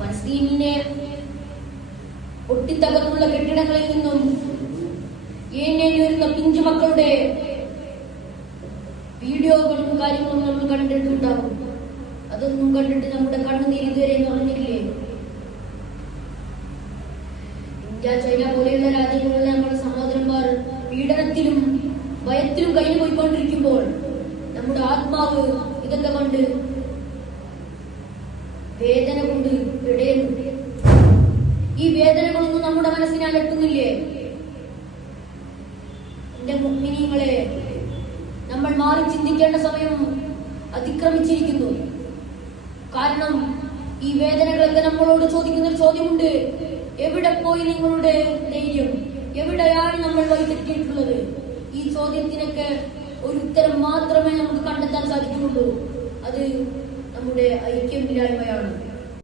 ഫലസ്തീനിലെ പൊട്ടിത്തകർന്നുള്ള കെട്ടിടങ്ങളിൽ നിന്നും വരുന്ന പിഞ്ചു മക്കളുടെ വീഡിയോകളും കാര്യങ്ങളും നമ്മൾ കണ്ടിട്ടുണ്ടാവും. അതൊന്നും കണ്ടിട്ട് നമ്മുടെ കണ്ണുനീർ ഇതുവരെ നിറഞ്ഞില്ലേ? ഇന്ത്യ, ചൈന പോലെയുള്ള രാജ്യങ്ങളിലെ നമ്മുടെ സഹോദരന്മാർ പീഡനത്തിലും ഭയത്തിലും കഴിഞ്ഞു പോയിക്കൊണ്ടിരിക്കുമ്പോൾ നമ്മുടെ ആത്മാവ് ഇതൊക്കെ കണ്ട് വേദന കൊണ്ട് ഇടയുന്നു. ഈ വേദനകളൊന്നും നമ്മുടെ മനസ്സിനെ അലട്ടുന്നില്ലേ? എന്റെ മുഅ്മിനീങ്ങളെ, നമ്മൾ മാറി ചിന്തിക്കേണ്ട സമയം അതിക്രമിച്ചിരിക്കുന്നു. കാരണം ഈ വേദനകളൊക്കെ നമ്മളോട് ചോദിക്കുന്ന ഒരു ചോദ്യമുണ്ട്: എവിടെ പോയി നിങ്ങളുടെ ധൈര്യം? എവിടെയാണ് നമ്മൾ വഴിതെറ്റിയിട്ടുള്ളത്? ഈ ചോദ്യത്തിനൊക്കെ ഒരു ഉത്തരം മാത്രമേ നമുക്ക് കണ്ടെത്താൻ സാധിക്കുള്ളൂ. അത് നമ്മുടെ ഐക്യമില്ലായ്മയാണ്.